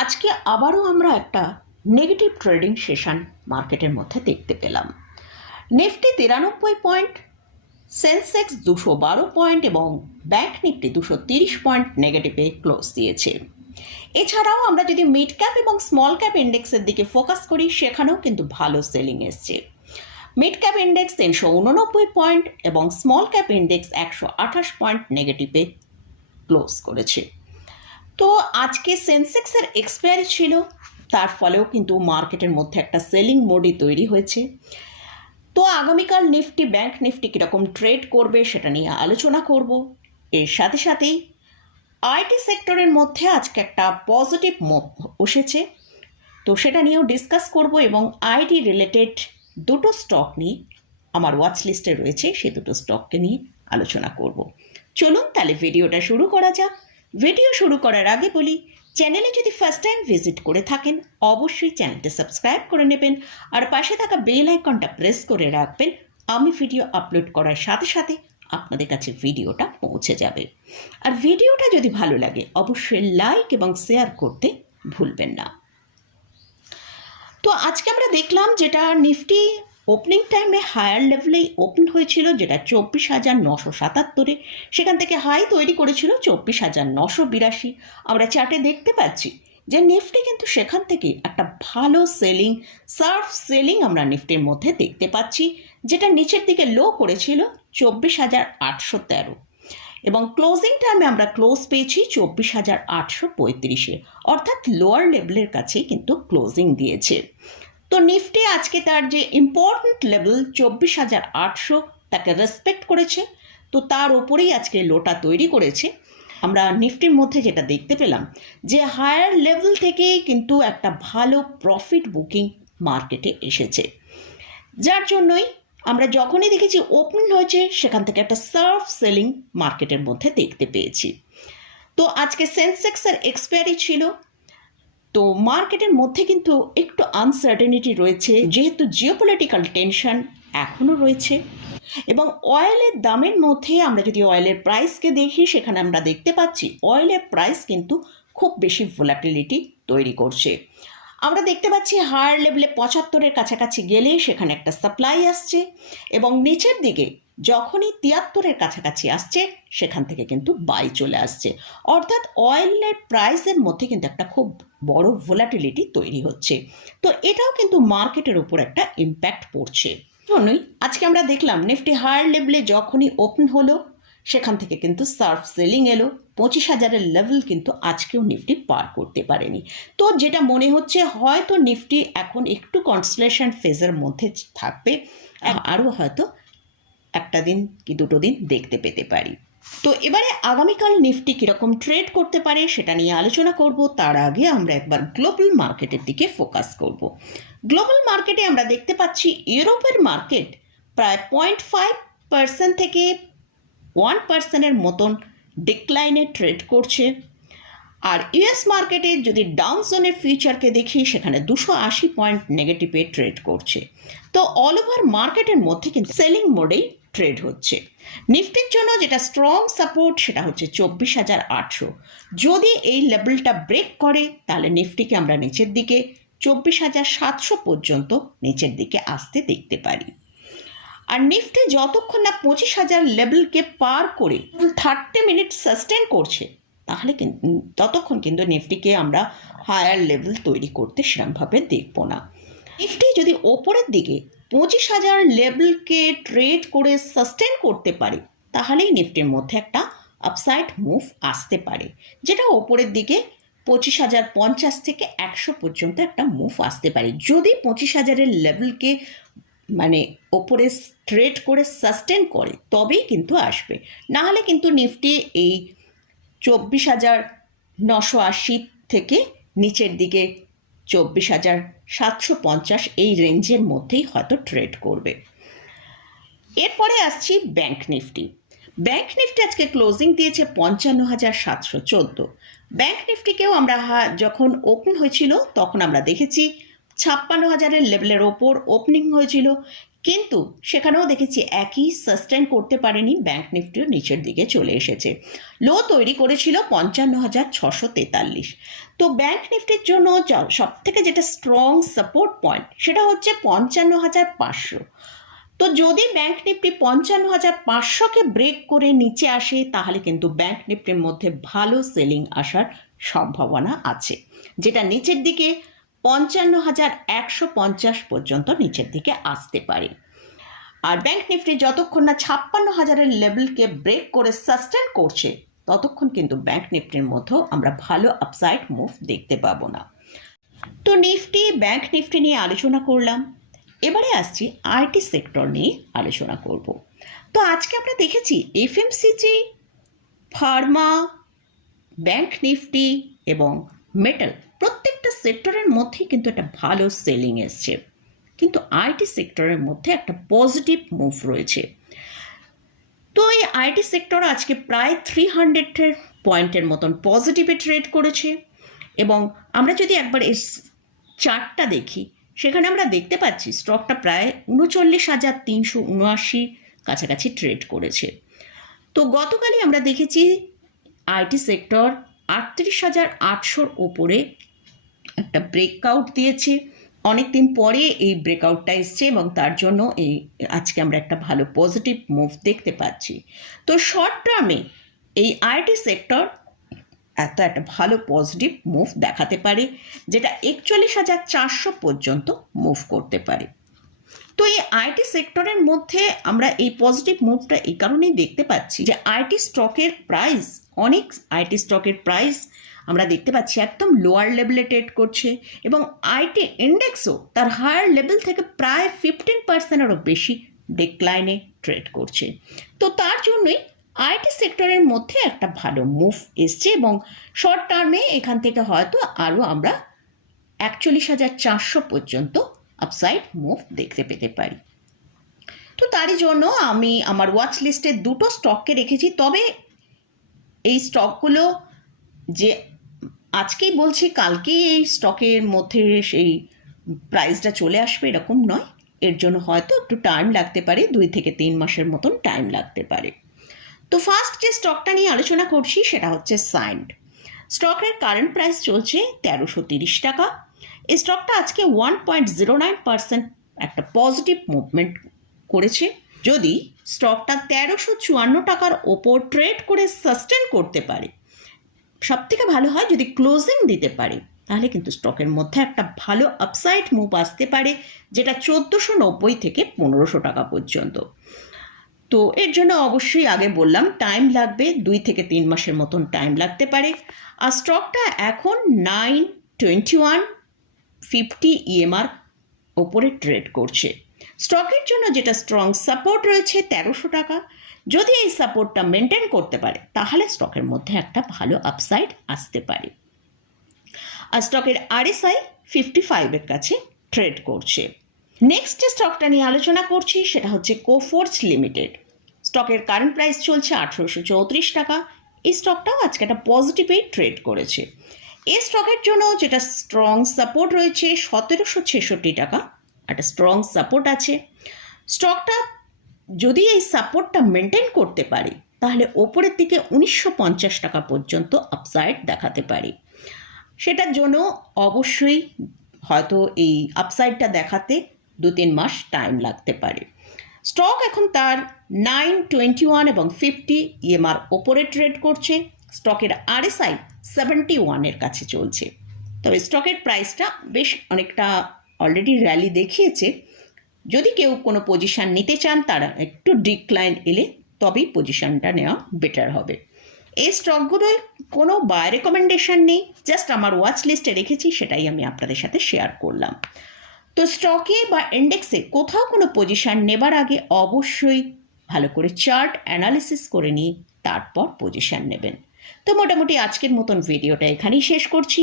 আজকে আবারও আমরা একটা নেগেটিভ ট্রেডিং সেশন মার্কেটের মধ্যে দেখতে পেলাম। নিফটি তিরানব্বই পয়েন্ট সেন্সেক্স দুশো বারো পয়েন্ট এবং ব্যাংক নিফটি দুশো তিরিশ পয়েন্ট নেগেটিভে ক্লোজ দিয়েছে। এছাড়াও আমরা যদি মিড ক্যাপ এবং স্মল ক্যাপ ইন্ডেক্সের দিকে ফোকাস করি, সেখানেও কিন্তু ভালো সেলিং এসছে। মিড ক্যাপ ইন্ডেক্স তিনশো উননব্বই পয়েন্ট এবং স্মল ক্যাপ ইন্ডেক্স একশো আঠাশ পয়েন্ট নেগেটিভে ক্লোজ করেছে। তো আজকে সেন্সেক্সের এক্সপায়ারি ছিল, তার ফলেও কিন্তু মার্কেটের মধ্যে একটা সেলিং মোডই তৈরি হয়েছে। তো আগামীকাল নিফটি ব্যাংক নিফটি কীরকম ট্রেড করবে সেটা নিয়ে আলোচনা করব। এর সাথে সাথেই আইটি সেক্টরের মধ্যে আজকে একটা পজিটিভ বসেছে। তো সেটা নিয়েও ডিসকাস করব এবং আইটি রিলেটেড দুটো স্টক নিয়ে আমার ওয়াচ লিস্টে রয়েছে, সে দুটো স্টককে নিয়ে আলোচনা করব। চলুন তাহলে ভিডিওটা শুরু করা যাক। ভিডিও শুরু করার আগে বলি চ্যানেলে যদি ফার্স্ট টাইম ভিজিট করে থাকেন, অবশ্যই চ্যানেলটা সাবস্ক্রাইব করে নেবেন আর পাশে থাকা বেল আইকনটা প্রেস করে রাখবেন, আমি ভিডিও আপলোড করার সাথে সাথে আপনাদের কাছে ভিডিওটা পৌঁছে যাবে। আর ভিডিওটা যদি ভালো লাগে, অবশ্যই লাইক এবং শেয়ার করতে ভুলবেন না। তো আজকে আমরা দেখলাম যেটা নিফটি ওপেনিং টাইমে হায়ার লেভেলেই ওপেন হয়েছিল, যেটা চব্বিশ হাজার নশো সাতাত্তরে। সেখান থেকে হাই তৈরি করেছিল চব্বিশ হাজার নশো বিরাশি। আমরা চার্টে দেখতে পাচ্ছি যে নিফটি কিন্তু সেখান থেকে একটা ভালো সেলিং সার্ফ সেলিং আমরা নিফটির মধ্যে দেখতে পাচ্ছি, যেটা নিচের দিকে লো করেছিল চব্বিশ হাজার আটশো তেরো। এবং ক্লোজিং টাইমে আমরা ক্লোজ পেয়েছি চব্বিশ হাজার আটশো পঁয়ত্রিশে। অর্থাৎ লোয়ার লেভেলের কাছে কিন্তু ক্লোজিং দিয়েছে। তো নিফটি আজকে তার যে ইম্পর্ট্যান্ট লেভেল চব্বিশ হাজার আটশো তাকে রেসপেক্ট করেছে। তো তার ওপরেই আজকে লোটা তৈরি করেছে। আমরা নিফটির মধ্যে যেটা দেখতে পেলাম, যে হায়ার লেভেল থেকেই কিন্তু একটা ভালো প্রফিট বুকিং মার্কেটে এসেছে। যার জন্যই আমরা যখনই দেখেছি ওপেন হয়েছে, সেখান থেকে একটা সার্ফ সেলিং মার্কেটের মধ্যে দেখতে পেয়েছি। তো আজকে সেন্সেক্সের এক্সপায়ারি ছিল তো মার্কেটের মধ্যে কিন্তু একটু আনসার্টেনিটি রয়েছে, যেহেতু জিওপলিটিক্যাল টেনশন এখনও রয়েছে। এবং অয়েলের দামের মধ্যে আমরা যদি অয়েলের প্রাইসকে দেখি, সেখানে আমরা দেখতে পাচ্ছি অয়েলের প্রাইস কিন্তু খুব বেশি ভোলাটিলিটি তৈরি করছে। আমরা দেখতে পাচ্ছি হায়ার লেভেলে পঁচাত্তরের কাছাকাছি গেলে সেখানে একটা সাপ্লাই আসছে এবং নিচের দিকে যখনই তিয়াত্তরের কাছাকাছি আসছে, সেখান থেকে কিন্তু বাই চলে আসছে। অর্থাৎ অয়েলের প্রাইসের মধ্যে কিন্তু একটা খুব বড় ভোলাটিলিটি তৈরি হচ্ছে। তো এটাও কিন্তু মার্কেটের উপর একটা ইম্প্যাক্ট পড়ছে। জন্যই আজকে আমরা দেখলাম, নিফটি হায়ার লেভেলে যখনই ওপেন হলো, সেখান থেকে কিন্তু সার্ফ সেলিং এলো। পঁচিশ হাজারের লেভেল কিন্তু আজকেও নিফটি পার করতে পারেনি। তো যেটা মনে হচ্ছে, হয়তো নিফটি এখন একটু কনসলেশন ফেজের মধ্যে থাকবে। আরও হয়তো একটা দিন কি দুটো দিন দেখতে পেতে পারি। তো এবারে আগামীকাল নিফটি কীরকম ট্রেড করতে পারে সেটা নিয়ে আলোচনা করব। তার আগে আমরা একবার গ্লোবাল মার্কেটের দিকে ফোকাস করব। গ্লোবাল মার্কেটে আমরা দেখতে পাচ্ছি ইউরোপের মার্কেট প্রায় পয়েন্ট ফাইভ পার্সেন্ট থেকে ওয়ান পার্সেন্টের মতন ডিক্লাইনে ট্রেড করছে। আর ইউএস মার্কেটে যদি ডাউন জোনের ফিউচারকে দেখি, সেখানে দুশো আশি পয়েন্ট নেগেটিভে ট্রেড করছে। তো অল ওভার মার্কেটের মধ্যে কিন্তু সেলিং মোডেই ট্রেড হচ্ছে। নিফটির জন্য যেটা স্ট্রং সাপোর্ট সেটা হচ্ছে চব্বিশ হাজার আটশো। যদি এই লেভেলটা ব্রেক করে, তাহলে নিফটিকে আমরা নিচের দিকে, চব্বিশ হাজার সাতশো পর্যন্ত নিচের দিকে আসতে দেখতে পারি। আর নিফটি যতক্ষণ না পঁচিশ হাজার লেভেলকে পার করে থার্টি মিনিট সাস্টেন করছে, তাহলে ততক্ষণ কিন্তু নিফটিকে আমরা হায়ার লেভেল তৈরি করতে সেরকমভাবে দেখব না। নিফটি যদি ওপরের দিকে পঁচিশ হাজার লেভেলকে ট্রেড করে সাস্টেন করতে পারে, তাহলেই নিফটির মধ্যে একটা আপসাইড মুভ আসতে পারে, যেটা ওপরের দিকে পঁচিশ হাজার পঞ্চাশ থেকে একশো পর্যন্ত একটা মুভ আসতে পারে। যদি পঁচিশ হাজারের লেভেলকে মানে ওপরে ট্রেড করে সাস্টেন করে, তবেই কিন্তু আসবে। নাহলে কিন্তু নিফটি এই চব্বিশ হাজার নশো আশি থেকে নিচের দিকে চব্বিশ হাজার সাতশো পঞ্চাশ এই রেঞ্জের মধ্যেই হয়তো ট্রেড করবে। এরপরে আসছি ব্যাংক নিফটি ব্যাংক নিফটি আজকে ক্লোজিং দিয়েছে পঞ্চান্ন হাজার সাতশো চোদ্দ। ব্যাংক নিফটিকেও আমরা যখন ওপেন হয়েছিল, তখন আমরা দেখেছি ছাপ্পান্ন হাজারের লেভেলের ওপর ওপেনিং হয়েছিল। কিন্তু সেখানেও দেখেছি একই সাস্টেন করতে পারেনি ব্যাংক নিফটিও নিচের দিকে চলে এসেছে। লো তৈরি করেছিল পঞ্চান্ন হাজার ছশো তেতাল্লিশ। তো ব্যাংক নিফটির জন্য সব থেকে যেটা স্ট্রং সাপোর্ট পয়েন্ট সেটা হচ্ছে পঞ্চান্ন হাজার পাঁচশো। তো যদি ব্যাংক নিফটি পঞ্চান্ন হাজার পাঁচশোকে ব্রেক করে নিচে আসে, তাহলে কিন্তু ব্যাংক নিফটির মধ্যে ভালো সেলিং আসার সম্ভাবনা আছে। যেটা নিচের দিকে পঞ্চান্ন হাজার একশো পঞ্চাশ পর্যন্ত নিচের দিকে আসতে পারে। আর ব্যাংক নিফটি যতক্ষণ না ছাপ্পান্ন হাজারের লেভেলকে ব্রেক করে সাস্টেন করছে, ততক্ষণ কিন্তু ব্যাংক নিফটির মধ্যেও আমরা ভালো আপসাইড মুভ দেখতে পাবো না। তো নিফটি, ব্যাংক নিফটি নিয়ে আলোচনা করলাম। এবারে আসছি আইটি সেক্টর নিয়ে আলোচনা করব। তো আজকে আমরা দেখেছি এফএমসিজি, ফার্মা, ব্যাংক নিফটি এবং মেটাল প্রত্যেকটা সেক্টরের মধ্যেই কিন্তু একটা ভালো সেলিং এসছে। কিন্তু আইটি সেক্টরের মধ্যে একটা পজিটিভ মুভ রয়েছে। তো এই আইটি সেক্টর আজকে প্রায় থ্রি হান্ড্রেডের পয়েন্টের মতন পজিটিভে ট্রেড করেছে এবং আমরা যদি একবার এই চার্টটা দেখি, সেখানে আমরা দেখতে পাচ্ছি স্টকটা প্রায় উনচল্লিশ হাজার তিনশো উনআশি কাছাকাছি ট্রেড করেছে। তো গতকালই আমরা দেখেছি আইটি সেক্টর আটত্রিশ হাজার আটশোর ওপরে একটা ব্রেকআউট দিয়েছে। অনেক দিন পরে এই ব্রেকআউটটা এসছে এবং তার জন্য এই আজকে আমরা একটা ভালো পজিটিভ মুভ দেখতে পাচ্ছি। তো শর্ট টার্মে এই আইটি সেক্টর এত একটা ভালো পজিটিভ মুভ দেখাতে পারে, যেটা একচল্লিশ হাজার চারশো পর্যন্ত মুভ করতে পারে। তো এই আইটি সেক্টরের মধ্যে আমরা এই পজিটিভ মুভটা এই কারণেই দেখতে পাচ্ছি যে আইটি স্টকের প্রাইস অনেক আইটি স্টকের প্রাইস আমরা দেখতে পাচ্ছি একদম লোয়ার লেভেলে ট্রেড করছে এবং আইটি ইন্ডেক্সও তার হায়ার লেভেল থেকে প্রায় ফিফটিন পার্সেন্টেরও বেশি ডিক্লাইনে ট্রেড করছে। তো তার জন্যই আইটি সেক্টরের মধ্যে একটা ভালো মুভ এসছে এবং শর্ট টার্মে এখান থেকে হয়তো আরও আমরা একচল্লিশ হাজার চারশো পর্যন্ত আপসাইড মুভ দেখতে পেতে পারি। তো তারই জন্য আমি আমার ওয়াচ লিস্টে দুটো স্টককে রেখেছি, তবে এই স্টকগুলো যে আজকেই বলছি, কালকেই এই স্টকের মধ্যে সেই প্রাইসটা চলে আসবে, এরকম নয়। এর জন্য হয়তো একটু টাইম লাগতে পারে, দুই থেকে তিন মাসের মতন টাইম লাগতে পারে। তো ফার্স্ট যে স্টকটা নিয়ে আলোচনা করছি, সেটা হচ্ছে সাইন্ড স্টকের কারেন্ট প্রাইস চলছে তেরোশো তিরিশ টাকা। এই স্টকটা আজকে one point zero nine percent একটা পজিটিভ মুভমেন্ট করেছে। যদি স্টকটা তেরোশো চুয়ান্ন টাকার ওপর ট্রেড করে সাস্টেন করতে পারে সব থেকে ভালো হয় যদি ক্লোজিং দিতে পারে, তাহলে কিন্তু স্টকের মধ্যে একটা ভালো আপসাইড মুভ আসতে পারে, যেটা চোদ্দোশো নব্বই থেকে পনেরোশো টাকা পর্যন্ত। তো এর জন্য অবশ্যই আগে বললাম টাইম লাগবে, দুই থেকে তিন মাসের মতন টাইম লাগতে পারে। আর স্টকটা এখন nine twenty one fifty EMR ওপরে ট্রেড করছে। স্টকের জন্য যেটা স্ট্রং সাপোর্ট রয়েছে তেরোশো টাকা। যদি এই সাপোর্টটা মেনটেন করতে পারে, তাহলে স্টকের মধ্যে একটা ভালো আপসাইড আসতে পারে। আর স্টকের আরএসআই ফিফটি ফাইভের কাছে ট্রেড করছে। নেক্সট যে স্টকটা নিয়ে আলোচনা করছি, সেটা হচ্ছে কোফোর্স লিমিটেড স্টকের কারেন্ট প্রাইস চলছে আঠেরোশো চৌত্রিশ টাকা। এই স্টকটাও আজকে একটা পজিটিভেই ট্রেড করেছে। এই স্টকের জন্য যেটা স্ট্রং সাপোর্ট রয়েছে সতেরোশো ছেষট্টি টাকা। একটা স্ট্রং সাপোর্ট আছে। স্টকটা যদি এই সাপোর্টটা মেনটেন করতে পারে, তাহলে ওপরের দিকে উনিশশো পঞ্চাশ টাকা পর্যন্ত আপসাইড দেখাতে পারে। সেটার জন্য অবশ্যই হয়তো এই আপসাইডটা দেখাতে দু তিন মাস টাইম লাগতে পারে। স্টক এখন তার নাইন টোয়েন্টি ওয়ান এবং ফিফটি ইএমআর ওপরে ট্রেড করছে। স্টকের আরএসআই সেভেন্টি ওয়ানের কাছে চলছে। তবে স্টকের প্রাইসটা বেশ অনেকটা অলরেডি র্যালি দেখিয়েছে। যদি কেউ কোনো পজিশান নিতে চান, তারা একটু ডিক্লাইন এলে তবেই পজিশানটা নেওয়া বেটার হবে। এই স্টকগুলোয় কোনো বাই রেকমেন্ডেশন নেই জাস্ট আমার ওয়াচ লিস্টে রেখেছি, সেটাই আমি আপনাদের সাথে শেয়ার করলাম। তো স্টকে বা ইন্ডেক্সে কোথাও কোনো পজিশান নেবার আগে অবশ্যই ভালো করে চার্ট অ্যানালিসিস করে নিয়ে তারপর পজিশান নেবেন। তো মোটামুটি আজকের মতন ভিডিওটা এখানেই শেষ করছি।